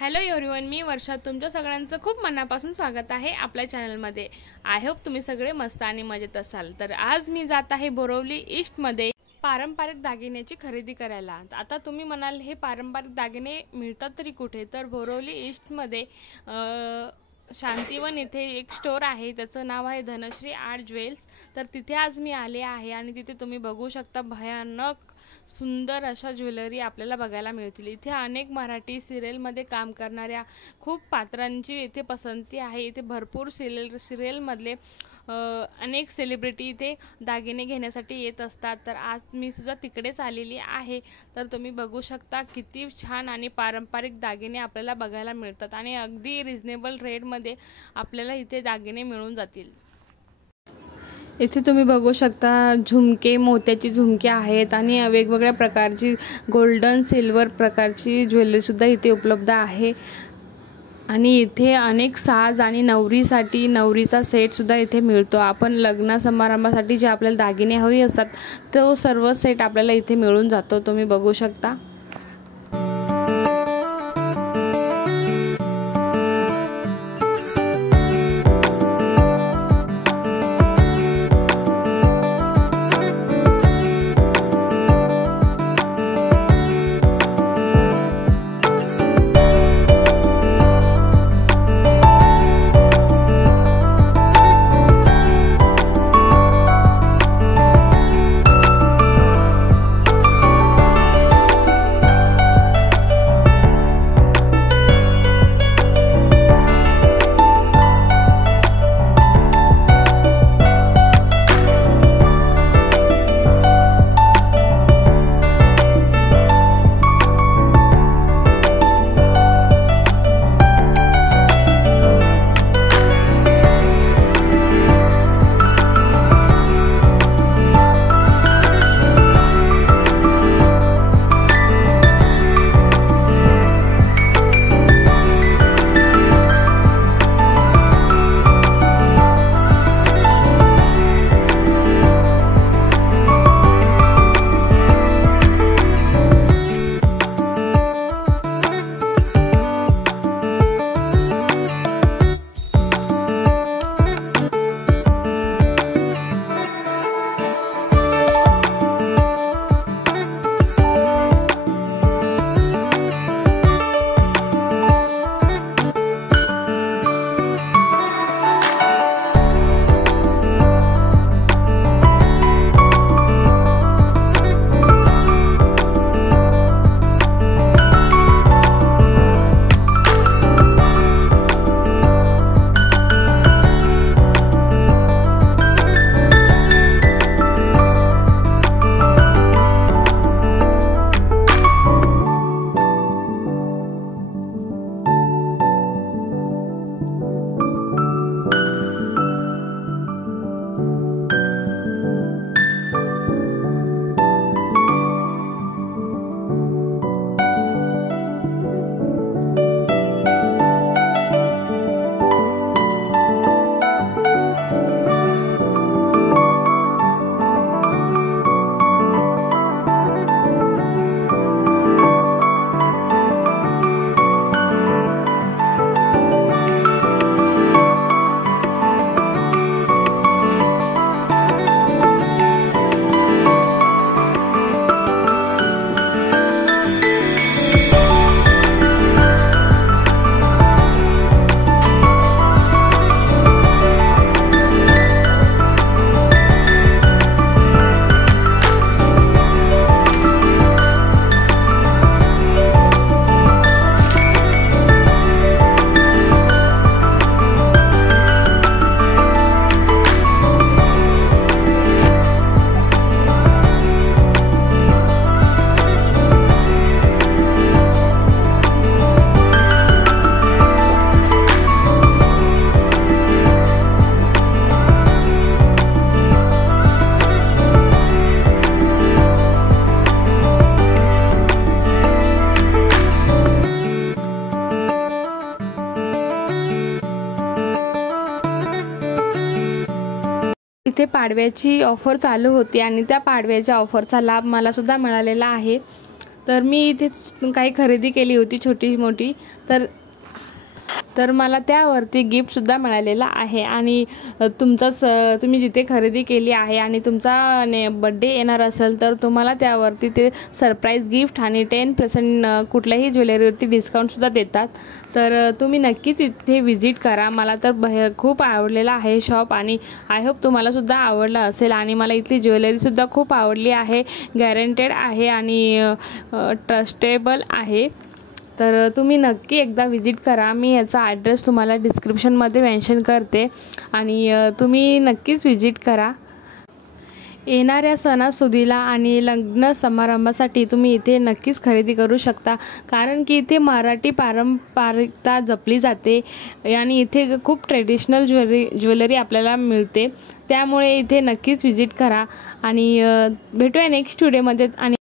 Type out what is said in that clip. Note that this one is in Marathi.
हॅलो एव्हरीवन, मी वर्षा तुमच्या सगळ्यांचं खूप मनापासून स्वागत आहे आपल्या चॅनलमध्ये। आय होप तुम्ही सगळे मस्त आणि मजेत असाल। तर आज मी जात आहे बोरवली ईस्टमध्ये पारंपरिक दागिन्याची खरेदी करायला। आता तुम्ही म्हणाल हे पारंपरिक दागिने मिळतात तरी कुठे? तर बोरवली ईस्टमध्ये शांतिवन येथे एक स्टोर आहे, त्याचं नाव आहे धनश्री आर्ट ज्वेल्स। तर तिथे आज मी आले आहे आणि तिथे तुम्ही बघू शकता भयानक सुंदर अशा ज्वेलरी आपल्याला बघायला मिळतील। इथे अनेक मराठी सिरियलमध्ये काम करणाऱ्या खूप पात्रांची इथे पसंती आहे। इथे भरपूर सिरियलमधले अनेक सेलिब्रिटी इथे दागिने घेण्यासाठी येत असतात। तर आज मी सुद्धा तिकडेच आलेली आहे। तर तुम्ही बघू शकता किती छान आणि पारंपरिक दागिने आपल्याला बघायला मिळतात आणि अगदी रिजनेबल रेटमध्ये आपल्याला इथे दागिने मिळून जातील। इथे तुम्ही बघू शकता झुमके, मोत्याची झुमके आहेत आणि वेगवेगळ्या प्रकारची गोल्डन सिल्वर प्रकारची ज्वेलरी सुद्धा इथे उपलब्ध आहे। आणि इथे अनेक साज आणि नवरीसाठी नवरीचा सेट सुद्धा इथे मिळतो। आपण लग्न समारंभासाठी जे आपल्याला दागिने हवे असतात तो सर्व सेट आपल्याला इथे मिळून जातो। तुम्ही बघू शकता। इथे पाडव्याची ऑफर चालू होती आणि त्या पाडव्याच्या ऑफरचा लाभ मला सुद्धा मिळालेला आहे। तर मी इथे काही खरेदी केली होती छोटी मोठी, तर मला त्यावरती गिफ्टसुद्धा मिळालेला आहे. आणि तुम्ही जिथे खरेदी केली आहे आणि तुमचा बड्डे येणार असेल तर तुम्हाला त्यावरती ते सरप्राईज गिफ्ट आणि 10% कुठल्याही ज्वेलरीवरती डिस्काउंटसुद्धा देतात. तर तुम्ही नक्कीच इथे व्हिजिट करा. मला तर खूप आवडलेला आहे शॉप आणि आय होप तुम्हालासुद्धा आवडलं असेल. आणि मला इथली ज्वेलरीसुद्धा खूप आवडली आहे, गॅरंटेड आहे आणि ट्रस्टेबल आहे. तर तुम्ही नक्की एकदा व्हिजिट करा. मी याचा ॲड्रेस तुम्हाला डिस्क्रिप्शनमध्ये मेन्शन करते आणि तुम्ही नक्कीच व्हिजिट करा. येणाऱ्या सणासुदीला आणि लग्न समारंभासाठी तुम्ही इथे नक्कीच खरेदी करू शकता, कारण की इथे मराठी पारंपरिकता जपली जाते आणि इथे खूप ट्रेडिशनल ज्वेलरी आपल्याला मिळते. त्यामुळे इथे नक्कीच व्हिजिट करा आणि भेटूया नेक्स्ट व्हिडिओमध्ये. आणि